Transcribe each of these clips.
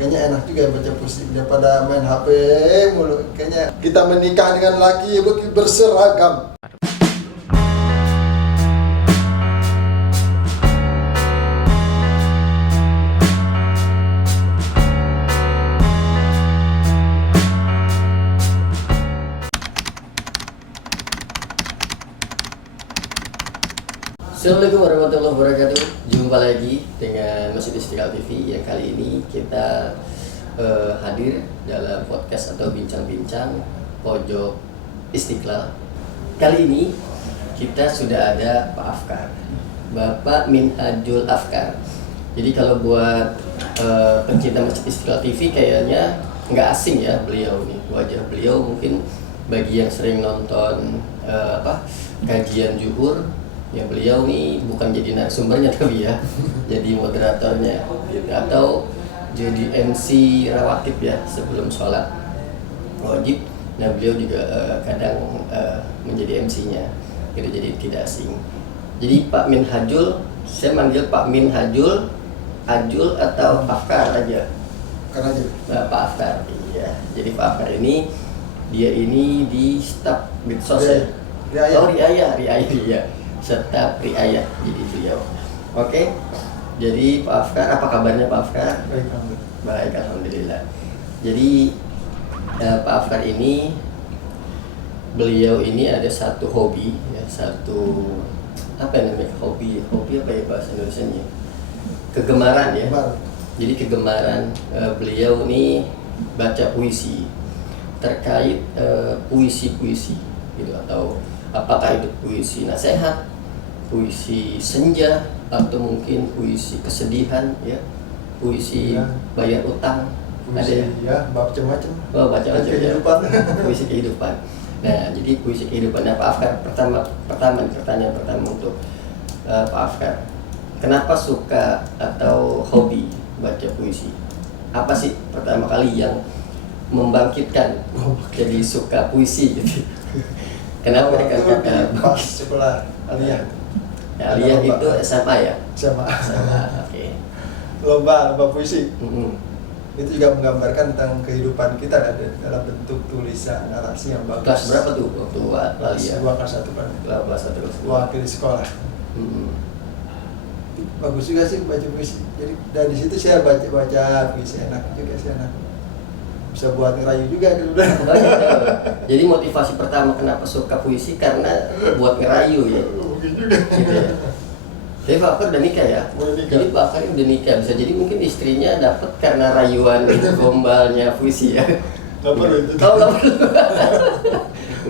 kayaknya enak juga baca puisi daripada main HP mulu. Kayaknya kita menikah dengan laki berseragam. Assalamualaikum warahmatullahi wabarakatuh. Jumpa lagi dengan Masjid Istiqlal TV yang kali ini kita hadir dalam podcast atau bincang-bincang pojok Istiqlal. Kali ini kita sudah ada Pak Afkar, Bapak Minhajul Afkar. Jadi kalau buat pencinta Masjid Istiqlal TV kayaknya nggak asing ya beliau nih, wajah beliau mungkin bagi yang sering nonton kajian Zuhur. Ya beliau nih bukan jadi narasumbernya tapi ya jadi moderatornya gitu. Atau jadi MC rawatib ya sebelum sholat wajib. Nah beliau juga kadang menjadi MC-nya gitu, jadi tidak asing. Jadi Pak Minhajul, saya manggil Pak Minhajul, Ajul atau Afkar aja? Karena aja. Nah, Pak Afkar, iya. Jadi Pak Afkar ini dia ini di staf Bitsos ya. Riayah iya. Staf riayah jadi beliau. Oke. Jadi Pak Afkar, apa kabarnya Pak Afkar? Baik, alhamdulillah. Jadi Pak Afkar ini beliau ini ada satu hobi ya, satu apa namanya hobi apa ya bahasa Indonesianya? Kegemaran ya. Jadi kegemaran beliau ini baca puisi terkait puisi-puisi gitu, atau apakah itu puisi nasihat, puisi senja, atau mungkin puisi kesedihan ya, puisi bayar utang, puisi, ada ya macam-macam. Oh, macam-macam kehidupan. Ya. Puisi kehidupan. Nah, jadi puisi kehidupan. Nah, Pak Afkar, pertanyaan pertama untuk Pak Afkar, kenapa suka atau hobi baca puisi? Apa sih pertama kali yang membangkitkan jadi suka puisi gitu? Kenapa dikatakan pas sekolah aliyah? Ya, aliyah itu SMA ya? SMA. Oke. Lomba puisi. Mm-hmm. Itu juga menggambarkan tentang kehidupan kita dalam bentuk tulisan narasi yang bagus. Kelas berapa tuh waktu aliyah? Kelas 1 kan. Kelas 1 kelas 2. Wakil sekolah. Mm-hmm. Bagus juga sih baca puisi. Jadi dari situ saya baca puisi, enak juga sih, enak. Bisa buat ngerayu juga gitu. Oh, gitu. Jadi motivasi pertama kenapa suka puisi karena buat ngerayu ya. Mungkin juga. Gitu ya. Jadi Pak Afkar udah nikah ya? Udah nikah. Jadi Pak Afkar udah nikah, bisa jadi mungkin istrinya dapat karena rayuan gombalnya puisi ya. Gak perlu itu. Oh, nggak perlu.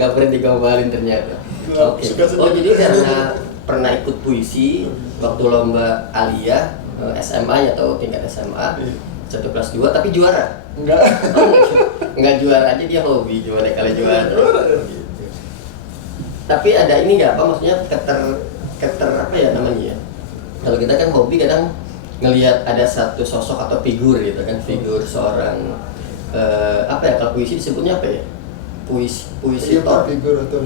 Nggak perlu digombalin ternyata. Oke. Oh, jadi karena pernah ikut puisi waktu lomba aliyah SMA atau tingkat SMA 1 kelas 2 tapi juara? Enggak. Enggak juara aja, dia hobi gimana kalau juara. Gitu. Tapi ada ini nggak apa maksudnya keter apa ya namanya ya? Kalau kita kan hobi kadang ngelihat ada satu sosok atau figur gitu kan, figur seorang apa ya, kalau puisi disebutnya apa ya? Puisi Iya, figur atau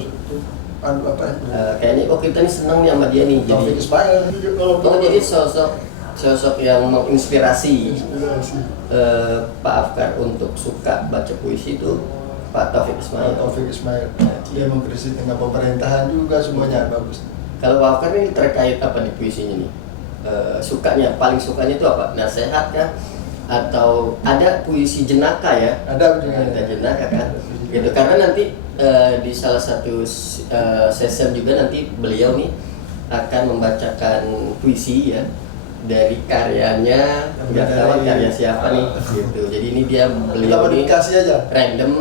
apa? Kayaknya kita nih seneng nih sama dia nih. Jadi Ismail. jadi sosok yang menginspirasi Pak Afkar untuk suka baca puisi itu Pak Taufik Ismail. Dia mengkritik tentang pemerintahan juga, semuanya bagus. Kalau Pak Afkar ini terkait apa nih puisinya nih? Paling sukanya itu apa? Nasihat kah? Atau ada puisi jenaka ya? Ada juga. Ada jenaka kan? Gitu, karena nanti di salah satu session juga nanti beliau nih akan membacakan puisi ya dari karyanya, nggak tahu karya siapa nih gitu. Jadi ini beliau ini dikasih aja random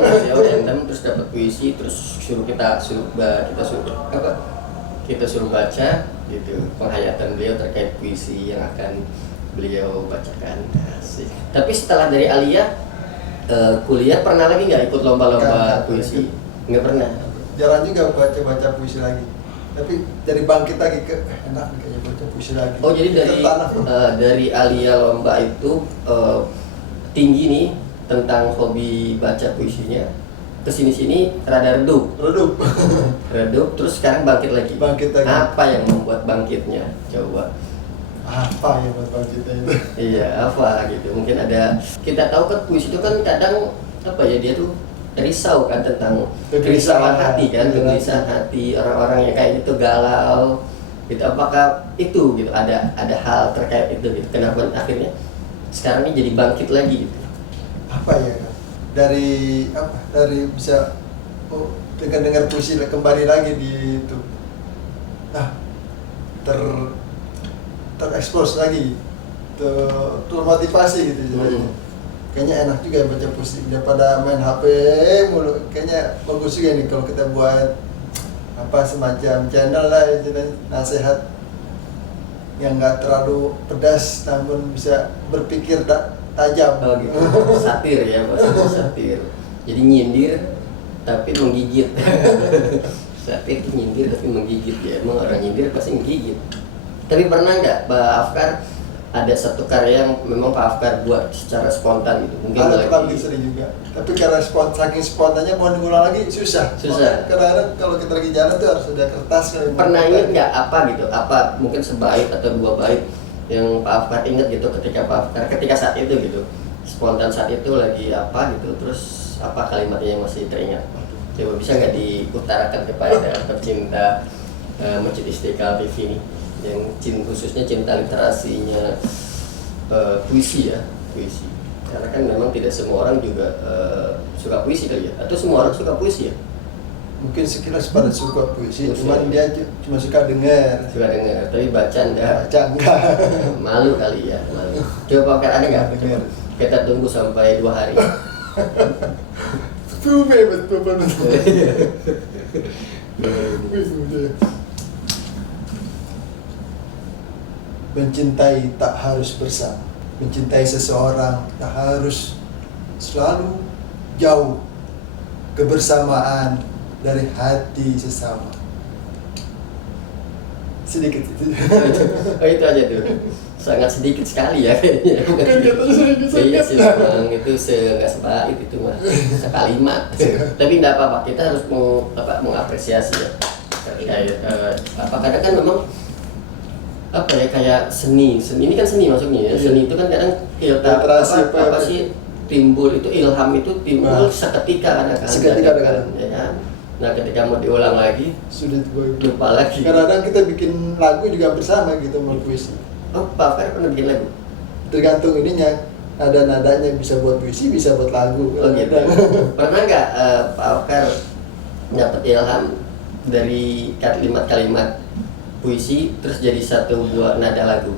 terus dapat puisi, terus kita suruh baca gitu, penghayatan beliau terkait puisi yang akan beliau bacakan. Asik. Tapi setelah dari aliyah kuliah pernah lagi nggak ikut lomba-lomba puisi? Nggak pernah. Jarang juga baca puisi lagi. Tapi jadi bangkit lagi enak kayaknya baca puisi lagi. Oh, jadi dari aliyah lomba itu tinggi nih tentang hobi baca puisinya. Kesini-sini rada redup. Redup Terus sekarang bangkit lagi. Bangkit lagi. Apa yang membuat bangkitnya? Coba. Apa ya buat Bang Cinta itu? Iya, apa gitu. Mungkin ada, kita tahu kan puisi itu kan kadang apa ya, dia tuh risau kan tentang kerisauan hati kan, kegelisahan hati orang-orang yang kayak gitu, galau gitu. Apakah itu gitu ada hal terkait itu gitu? Kenapa akhirnya sekarang ini jadi bangkit lagi gitu? Apa ya Kak? Dari bisa dengar puisi kembali lagi di itu. Nah, terekspos lagi, termotivasi gitu jadinya. Kayaknya enak juga baca puisi daripada main HP mulu. Kayaknya bagus juga nih kalau kita buat semacam channel lah, nasihat yang nggak terlalu pedas namun bisa berpikir tajam. Oh gitu. Satir ya, maksudnya satir. Jadi nyindir tapi menggigit. Satir itu nyindir tapi menggigit ya. Emang orang nyindir pasti menggigit. Tapi pernah nggak Pak Afkar ada satu karya yang memang Pak Afkar buat secara spontan gitu? Mungkin ada lagi sering juga. Tapi karena saking spontannya mau diulang lagi susah. Kadang-kadang kalau kita lagi jalan tuh harus ada kertas. Pernah ingat nggak apa gitu? Apa mungkin sebaik atau dua bait yang Pak Afkar ingat gitu ketika saat itu gitu? Spontan saat itu lagi apa gitu? Terus apa kalimatnya yang masih teringat? Coba bisa nggak diutarakan kepada pecinta Masjid Istiqlal TV ini, yang khususnya cinta literasinya puisi ya, puisi. Karena kan memang tidak semua orang juga suka puisi kali ya, atau semua orang suka puisi ya? Mungkin sekilas pada suka puisi, cuman dia cuma suka dengar. Tapi baca enggak? Malu kali ya, malu. Coba Pak, ada nggak? Kita tunggu sampai 2 hari. Betul. Mencintai tak harus bersama. Mencintai seseorang tak harus selalu jauh. Kebersamaan dari hati sesama. Sedikit itu. Oh itu aja tuh. Sangat sedikit sekali ya kayaknya. Kan katanya sedikit. Iya sih memang itu nggak sebaik itu mah sekalimat. Tapi nggak apa-apa, kita harus mengapresiasi ya. Kadang kan memang apa ya, kayak seni ini kan seni maksudnya ya. Seni itu kan kadang apa sih timbul itu, ilham itu timbul seketika kadang-kadang ya kan. Nah ketika mau diulang lagi sudah lupa lagi. Kadang-kadang kita bikin lagu juga bersama gitu sama puisi. Oh, Pak Afkar pernah bikin lagu? Tergantung ininya, ada nadanya, bisa buat puisi, bisa buat lagu. Oh gitu. Pernah nggak Pak Afkar dapat ilham dari kalimat-kalimat puisi terus jadi satu buah nada lagu?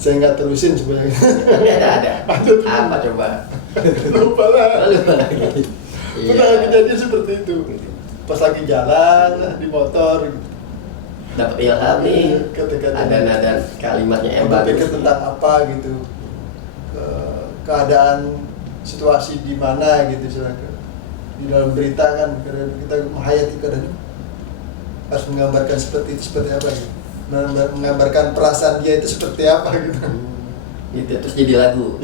Saya nggak terusin sebenarnya. Tapi ada. Apa coba? Lupa lah. Lupa lagi. Pernah kejadian seperti itu. Pas lagi jalan di motor gitu. Dapat ilham nih, ada nada kalimatnya yang bagus. Berpikir tentang apa gitu, keadaan situasi di mana gitu, silakan. Di dalam berita kan kita menghayati keadaan, harus menggambarkan seperti apa gitu, menggambarkan perasaan dia itu seperti apa gitu. Gitu terus jadi lagu.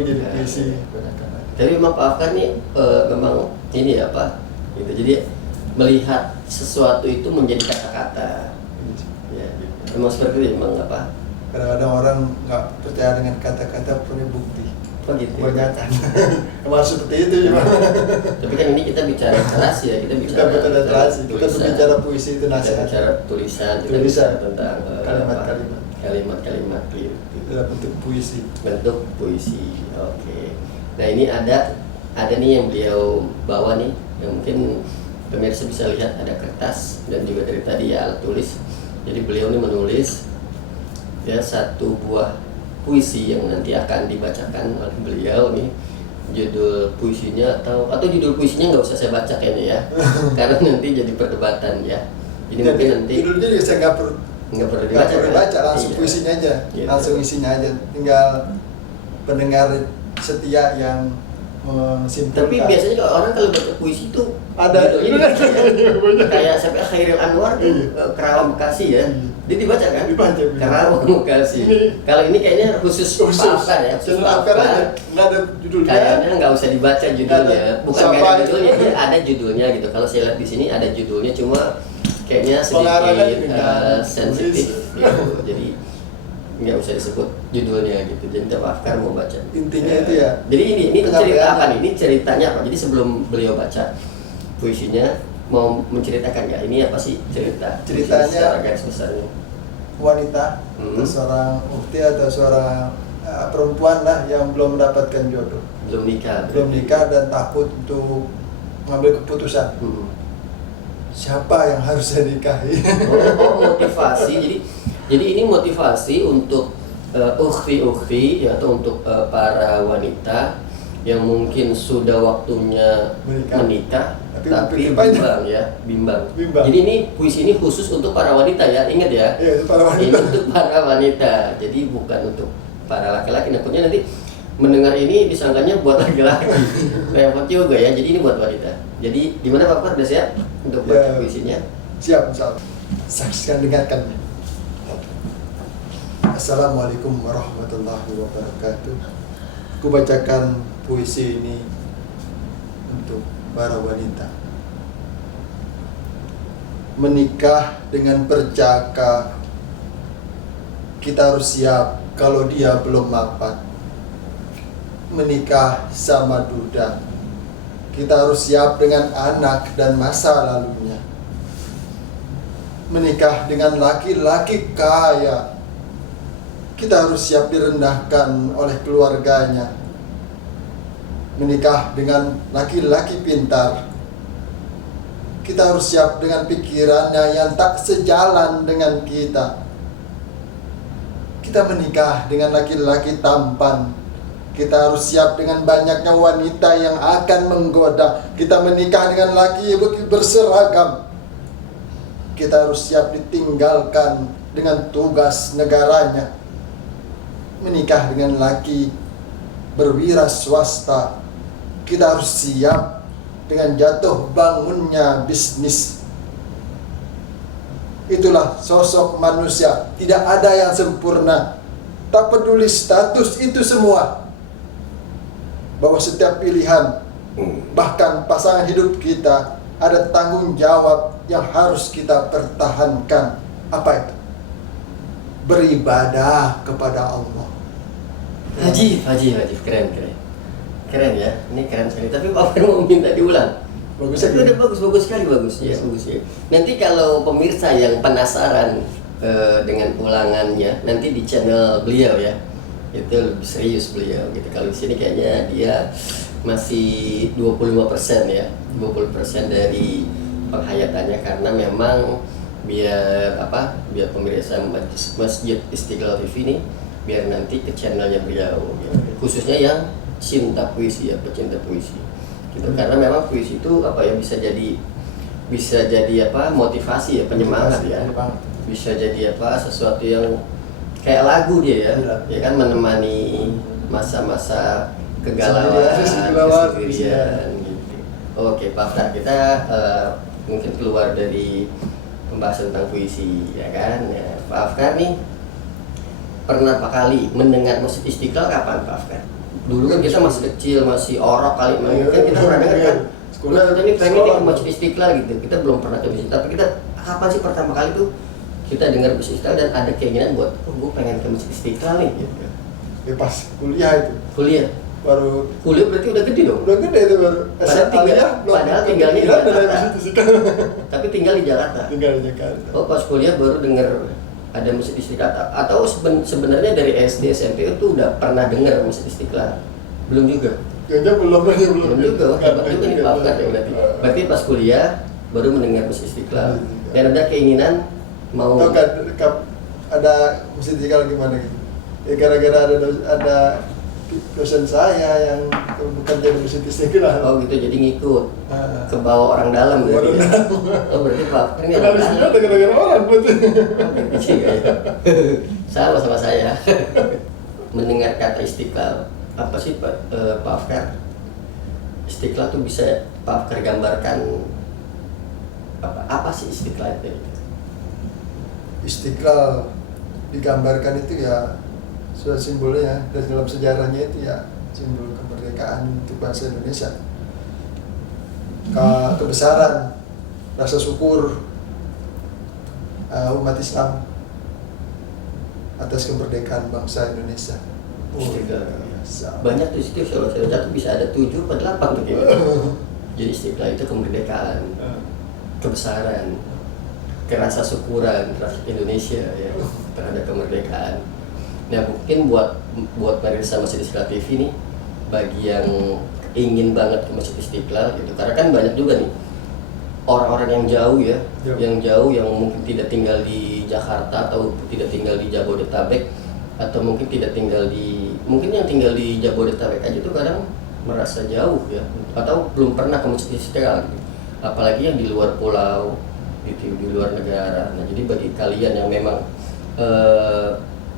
Jadi puisi. Tapi memang Pak Afkar nih memang ini apa? Gitu. Jadi melihat sesuatu itu menjadi kata-kata. Ya, gitu. Memang seperti itu, memang apa? Kadang-kadang orang nggak percaya dengan kata-kata punya bukti. Oh gitu. Kebanyakan. Emang seperti itu juga. Tapi kan ini kita bicara literasi ya, kita bicara literasi. Kita berbicara puisi itu nasihat. Kita bicara tulisan tentang kalimat-kalimat gitu. Dalam bentuk puisi. Bentuk puisi. Oke. Nah ini ada nih yang beliau bawa nih, yang mungkin pemirsa bisa lihat, ada kertas dan juga dari tadi ya alat tulis. Jadi beliau ini menulis ya satu buah puisi yang nanti akan dibacakan oleh beliau nih. Judul puisinya atau judul puisinya nggak usah saya baca kayaknya ya, karena nanti jadi perdebatan ya. Jadi mungkin nanti judulnya juga saya nggak perlu dibaca, langsung iya. Puisinya aja, gitu. Langsung isinya aja, tinggal pendengar setia yang mensimpulkan. Tapi biasanya kalau orang baca puisi itu ada kayak sampai Khairil Anwar Kerawang Bekasi ya. Dia dibaca kan? Dibaca. Kerawang Bekasi. Kalau ini kayaknya khusus apa ya? Channel Afkar aja, nggak ada judulnya. Kayaknya nggak usah dibaca judulnya. Bukan nggak ada judulnya, dia ada judulnya gitu. Kalau saya lihat di sini ada judulnya, cuma kayaknya Pengarangnya sedikit dengan sensitif tulis. gitu. Jadi nggak usah disebut judulnya gitu. Jadi kita Afkar mau baca. Intinya itu ya. Jadi ini cerita penyampaiannya. apa nih? Ini ceritanya apa? Jadi sebelum beliau baca puisinya mau menceritakan nggak ini apa sih cerita? Ceritanya- secara garis besarnya. Wanita atau seorang ukti atau seorang perempuan lah yang belum mendapatkan jodoh, Belum nikah. belum nikah dan takut untuk mengambil keputusan siapa yang harus saya nikahi. Motivasi. Jadi ini motivasi untuk ukhti-ukhti ya, atau untuk para wanita yang mungkin sudah waktunya menikah tapi bimbang. Jadi ini puisi ini khusus untuk para wanita ya, ingat ya. Iya, itu para wanita. Ini untuk para wanita. Jadi bukan untuk para laki-laki. Takutnya nanti mendengar ini disangkanya buat laki-laki. Repot juga ya. Jadi ini buat wanita. Jadi gimana Pak Par, udah siap untuk baca puisinya? Siap, insya Allah. Saksikan, dengarkan. Assalamualaikum warahmatullahi wabarakatuh. Ku bacakan puisi ini untuk para wanita. Menikah dengan perjaka, kita harus siap kalau dia belum mapan. Menikah sama duda, kita harus siap dengan anak dan masa lalunya. Menikah dengan laki-laki kaya, kita harus siap direndahkan oleh keluarganya. Menikah dengan laki-laki pintar, kita harus siap dengan pikirannya yang tak sejalan dengan kita. Kita menikah dengan laki-laki tampan, kita harus siap dengan banyaknya wanita yang akan menggoda. Kita menikah dengan laki yang berseragam, kita harus siap ditinggalkan dengan tugas negaranya. Menikah dengan laki berwira swasta, kita harus siap dengan jatuh bangunnya bisnis. Itulah sosok manusia, tidak ada yang sempurna. Tak peduli status itu semua, bahwa setiap pilihan, bahkan pasangan hidup kita, ada tanggung jawab yang harus kita pertahankan. Apa itu? Beribadah kepada Allah. Haji, keren ya, ini keren sekali. Tapi Pak Fir mau minta diulang. Bagus Tapi udah bagus sekali, bagus ya. Nanti kalau pemirsa yang penasaran dengan ulangannya, nanti di channel beliau ya, itu lebih serius beliau gitu. Kalau di sini kayaknya dia masih 25% ya, 20% dari penghayatannya, karena memang biar pemirsa Masjid Istiqlal TV ini biar nanti ke channelnya beliau ya. Khususnya yang cinta puisi ya, pecinta puisi gitu. Karena memang puisi itu bisa jadi motivasi ya, penyemangat ya, bisa jadi sesuatu yang kayak lagu dia ya, ya kan, menemani masa-masa kegalauan, kesendirian gitu. Oke Pak Afkar, kita mungkin keluar dari pembahasan tentang puisi ya kan ya. Pak Afkar nih pernah apa kali mendengar Masjid Istiqlal kapan Pak Afkar? Dulu kan kita masih kecil, masih orok kali, kan kita pernah dengar kan, kita ini pengen ke Masjid Istiqlal gitu, kita belum pernah ke masjid. Tapi kita kapan sih pertama kali tuh kita dengar Masjid Istiqlal dan ada keinginan buat, gue pengen ke Masjid Istiqlal nih gitu. Ya pas kuliah itu. Kuliah berarti udah gede dong? Udah gede itu baru. Padahal tinggalnya di Jakarta. Tapi tinggal di Jakarta. Oh, pas kuliah baru dengar ada Masjid Istiqlal, atau sebenarnya dari SD SMP itu udah pernah dengar Masjid Istiqlal? Belum juga. Belum juga. Hebat juga nih Pak Afkar ya berarti. Berarti pas kuliah baru mendengar Masjid Istiqlal dan ada keinginan mau. Tahu kan ada Masjid Istiqlal gimana gitu? Ya gara-gara ada dosen saya yang bekerja di Masjid Istiqlal. Oh gitu, jadi ngikut ke bawah orang dalam berarti. Oh berarti Pak Afkar ini kenal sini ada gara-gara orang berarti. Sama saya. Mendengar kata Istiqlal, apa sih Pak Afkar? Istiqlal tuh bisa Pak Afkar gambarkan apa sih Istiqlal itu? Istiqlal digambarkan itu ya sudah simbolnya, dan dalam sejarahnya itu ya simbol kemerdekaan untuk bangsa Indonesia. Kebesaran, rasa syukur umat Islam atas kemerdekaan bangsa Indonesia. Istiqlal. Biasa. Banyak tuh situ, kalau saya catat bisa ada 7 atau 8 tuh kayaknya. Jadi istiqlal itu kemerdekaan, kebesaran, kerasa syukuran terhadap Indonesia ya, terhadap kemerdekaan. Nah mungkin buat pemirsa Masjid Istiqlal TV nih, bagi yang ingin banget ke Masjid Istiqlal gitu, karena kan banyak juga nih orang-orang yang jauh ya, yang mungkin tidak tinggal di Jakarta atau tidak tinggal di Jabodetabek, atau mungkin yang tinggal di Jabodetabek aja tuh kadang merasa jauh ya, atau belum pernah ke Masjid Istiqlal gitu. Apalagi yang di luar pulau gitu, di luar negara. Nah jadi bagi kalian yang memang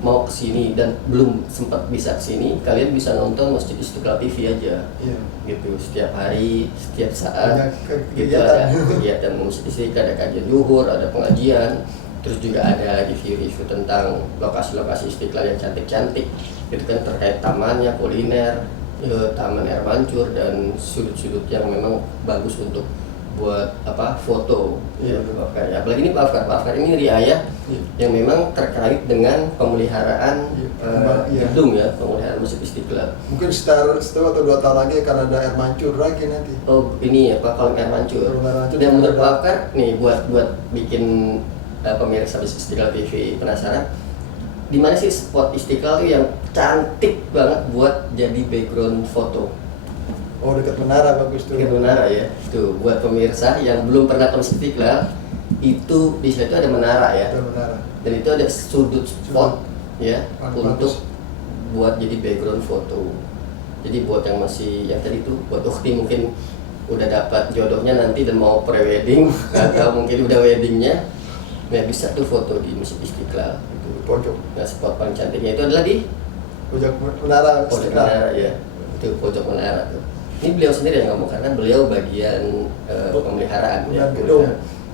mau kesini dan belum sempat bisa kesini, kalian bisa nonton Masjid Istiqlal TV aja. Iya. Gitu, setiap hari, setiap saat gitu Kegiatan. ada kegiatan Masjid Istiqlal, ada kajian zuhur, ada pengajian, terus juga ada review-review tentang lokasi-lokasi Istiqlal yang cantik-cantik gitu kan, terkait tamannya, kuliner, taman air mancur, dan sudut-sudut yang memang bagus untuk buat foto ya, Pak Afkar. Apalagi ini Pak Afkar ini riayah yang memang terkait dengan pemeliharaan gedung ya, pemeliharaan Masjid Istiqlal. Mungkin setahun atau 2 tahun lagi akan ada air mancur lagi nanti. Oh ini ya Pak, kalau air mancur. Dan menurut Pak Afkar nih, buat bikin pemirsa Masjid Istiqlal TV penasaran, di mana sih spot Istiqlal tuh yang cantik banget buat jadi background foto? Oh, dekat menara bagus tuh. Dekat menara ya. Tuh buat pemirsa yang belum pernah ke Masjid Istiqlal, itu di situ ada menara ya. Ada menara. Dan itu ada sudut spot ya untuk bagus. buat jadi background foto. Jadi buat yang tadi tuh, buat ukhti mungkin udah dapat jodohnya nanti dan mau pre-wedding atau mungkin udah weddingnya, nah bisa tuh foto di Masjid Istiqlal itu. Pojok. Nah spot paling cantiknya itu adalah di Pojok menara pojok Istiqlal. menara ya, itu pojok menara tuh. Ini beliau sendiri yang ngomong karena beliau bagian pemeliharaan ya,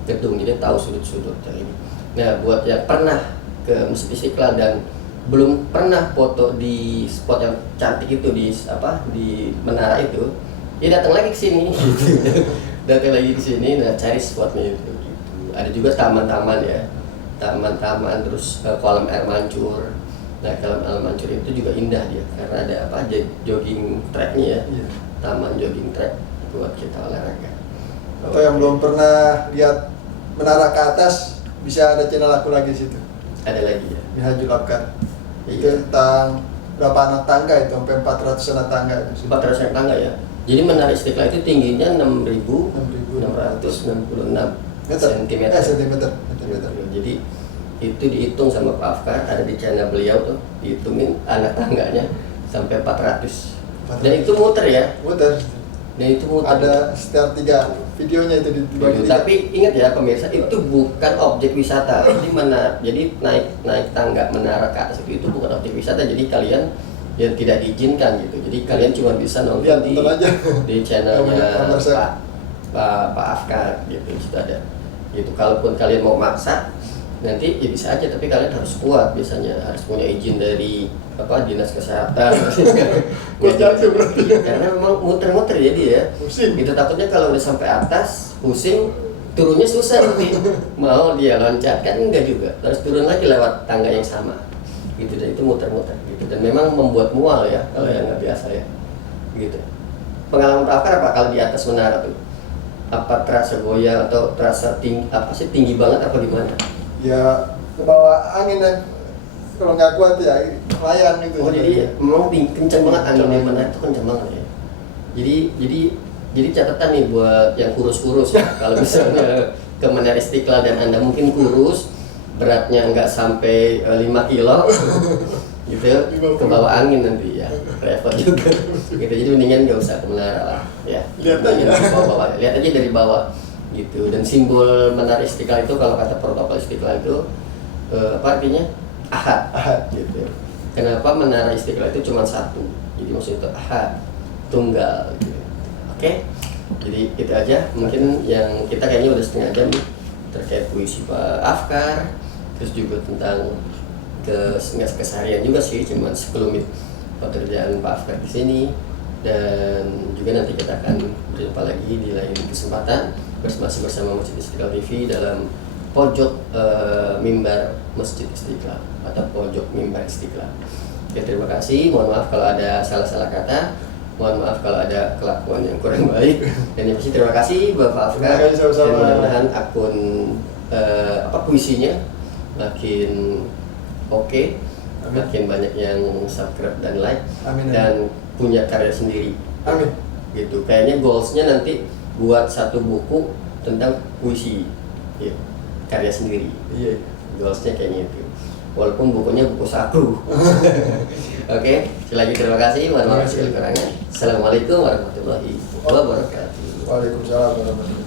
gedung, jadi tahu sudut-sudut ini. Nah buat yang pernah ke Masjid Istiqlal dan belum pernah foto di spot yang cantik itu, di menara itu, ya datang lagi ke sini datang lagi ke sini, nah cari spotnya itu gitu. Ada juga taman-taman ya, taman-taman, terus kolam air mancur. Nah kolam air mancur itu juga indah dia karena ada jogging tracknya ya. Iya. Taman jogging track buat kita olahraga. Atau yang belum pernah lihat menara ke atas, bisa ada channel aku lagi situ. Ada lagi ya. Minhajul Afkar. Itu Iya. tentang berapa anak tangga itu, sampai 400 anak tangga itu. 400 yang tangga ya. Jadi menara Istiqlal itu tingginya 6.666 cm. Sentimeter. Jadi itu dihitung sama Pak Afkar, ada di channel beliau tuh, dihitungin anak tangganya sampai 400. Dan itu muter ya. Muter. Dan itu muter. Ada setiap 3 videonya itu dibagi 3. Tapi ingat ya pemirsa, itu bukan objek wisata. Jadi naik tangga menara ke atas itu bukan objek wisata. Jadi kalian yang tidak diizinkan gitu. Jadi kalian cuma bisa nonton Lihat, nonton aja. di channelnya Pemirsa. Pak Afkar gitu. Di situ ada. Gitu. Kalaupun kalian mau maksa, nanti ya bisa aja, tapi kalian harus kuat, biasanya harus punya izin dari dinas kesehatan. Kuat jantung berarti. Karena memang muter-muter jadi ya. Pusing. Itu takutnya kalau udah sampai atas pusing, turunnya susah nanti. Mau dia loncat kan enggak juga, harus turun lagi lewat tangga yang sama. Gitu, dan itu muter-muter gitu, dan memang membuat mual ya kalau yang nggak biasa ya. Gitu. Pengalaman Pak Afkar apa kalau di atas menara tuh? Apa terasa goyang atau terasa tinggi banget apa gimana? Ya ke bawah angin dan kalau nggak kuat ya layang gitu. Oh jadi memang kencang banget anginnya, menara itu kencang banget ya. Jadi catatan nih buat yang kurus-kurus ya, kalau misalnya ke Menara Istiqlal dan Anda mungkin kurus, beratnya nggak sampai 5 kilo gitu, ke bawah angin nanti ya, repot juga gitu. Jadi mendingan nggak usah ke menara lah ya, Lihat aja. lihat aja dari bawah gitu. Dan simbol Menara Istiqlal itu kalau kata protokol Istiqlal itu apa artinya? Ahad gitu. Kenapa Menara Istiqlal itu cuma satu? Jadi maksudnya itu ahad, tunggal gitu. Oke? Jadi itu aja mungkin yang kita kayaknya udah setengah jam nih terkait puisi Pak Afkar, terus juga tentang keseharian juga sih, cuma sekelumit pekerjaan Pak Afkar di sini. Dan juga nanti kita akan berjumpa lagi di lain kesempatan bersama Masjid Istiqlal TV dalam pojok mimbar Masjid Istiqlal atau pojok mimbar Istiqlal. Oke, terima kasih. Mohon maaf kalau ada salah-salah kata. Mohon maaf kalau ada kelakuan yang kurang baik. Dan yang pasti terima kasih Bapak Afkar. Terima kasih sama-sama. Dan mudah-mudahan akun puisinya makin oke, Amin. makin banyak yang subscribe dan like, Amin. dan punya karya sendiri. Amin. Gitu. Kayaknya goalsnya nanti buat satu buku tentang puisi, ya, karya sendiri. Iya. Goalsnya kayaknya itu. Walaupun bukunya buku saku. Oke, sekali lagi terima kasih. Mohon maaf segala kurangnya. Assalamualaikum warahmatullahi wabarakatuh. Waalaikumsalam warahmatullahi wabarakatuh.